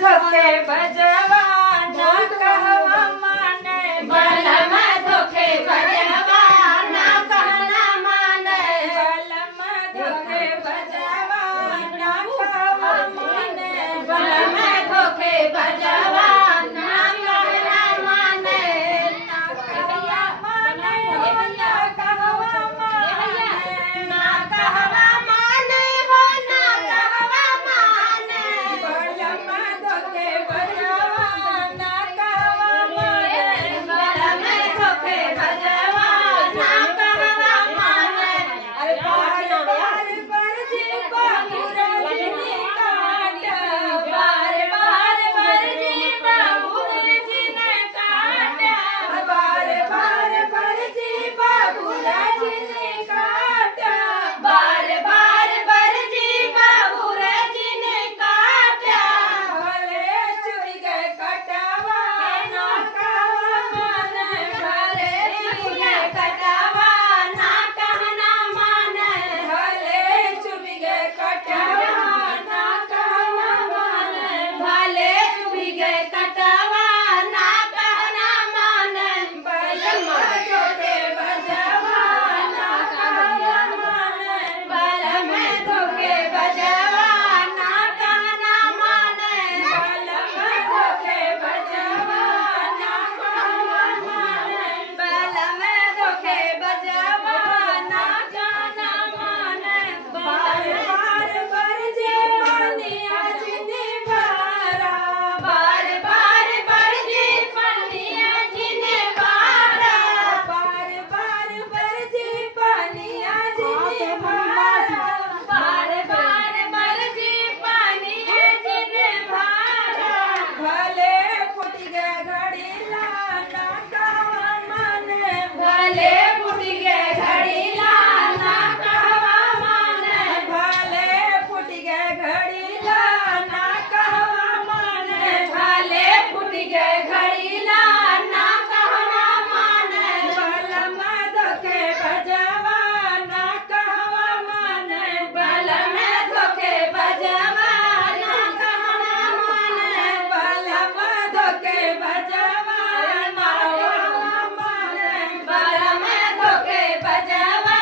धोखे बजवा ना कहवा माने बलम धोखे बजवा ना कहना माने बलम धोखे बजवा ना कहवा माने बलम धोखे बजवा ना कहना माने ना कहवा माने ना कहवा माने ना कहवा माने हो ना कहवा माने बलम धोखे बजवा ना कहवा माने बलम धोखे बजवा ना कहवा माने अरे बार बार बरजी बाबूरा जिनी काट बार बार बरजी बाबूरे जी ने काटा बार बार बरजी बाबूरा जिनी काट बार बार बरजी बाबूरे जी ने काटा भले चुरी गए कटवा ना कहवा माने भले चुगे कटावा ना कहना माने भले चुरी गए कटवा ना कहवा माने भले चुगे कटावा ना कहना माने बलम धोखे बजवा ना कहवा माने बलम धोखे बजवा ना कहना माने बलम धोखे बजवा ना कहवा माने बलम धोखे बजवा ना कहना माने बार बार बरजे पानिया जिनी बारा बार बार बरजी पनिया जिने बारा बार बार बरजे पानिया जिनी बारा बार बार बरजी पनिया जिने बारा भले फुट गए घड़ी ला ना कहवा माने भले फुट गए घड़ी लाना कहवा माने भले फुट गए घड़ी ला ना कहवा माने भले फुट गए घड़ी लाना कहवा माने बलम धोखे बजवा ना कहवा माने बलम धोखे बजवा ना कहना माने बलम धोखे बजवा ना कहवा माने बलम धोखे बजवा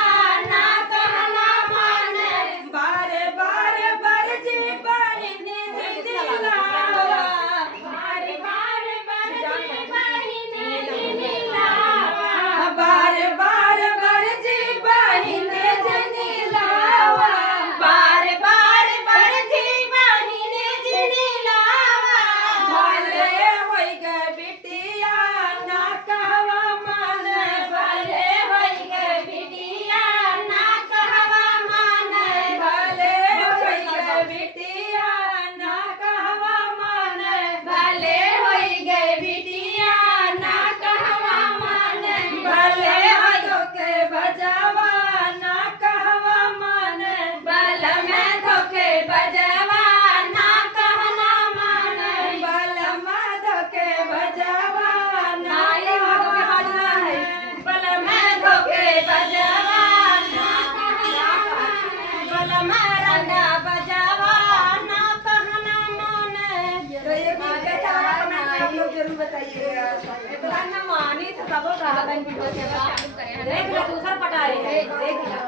ना कहना माने बार बार बरजी बहिनी दिलावा बार बार बरजी बहिने जिनी लावा बार बार बरजी बहिनी दिलावा बार बार बरजी बहिने जिनी लावा भले होई गए बिटिया ना कहवा माने भले होई गए बिटिया ना कहवा माने भले होई गए बिटिया ना कहवा माने भले होई गए बिटिया ना कहवा माने भले धोखे बजवा ना कहवा माने बलम धोखे बजवा ना कहना माने बलम धोखे बजवा ना बलम धोखे बजवा ना कहना माने बलम रंगा बजवा ना कहना माने तो ये गीत कैसा बना आप लोग जरूर बताइएगा कहना मानी तो सब रहा बन वीडियो से देख लो दूसरा पटा रही है देख लो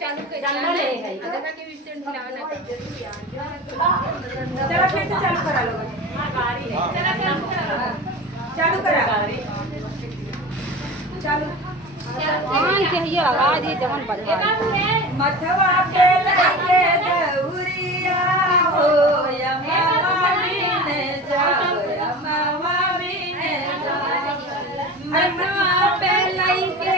चालू कर जंगल है दादा के इंस्टेंट मिलाना चलो फिर से चालू करा लो चला चालू करा चालू चाहिए आवाज ये जमन बजा मथवा